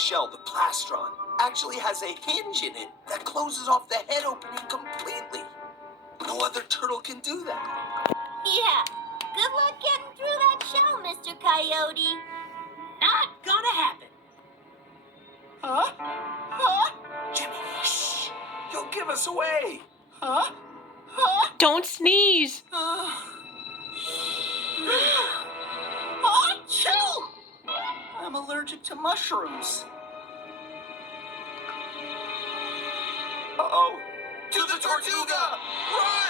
shell, the plastron, actually has a hinge in it that closes off the head opening completely. No other turtle can do that. Yeah. Good luck getting through that shell, Mr. Coyote. Not gonna happen. Huh? Huh? Jimmy, shh! You'll give us away. Huh? Huh? Don't sneeze. Achoo! I'm allergic to mushrooms. Uh-oh. To the Tortuga! Run!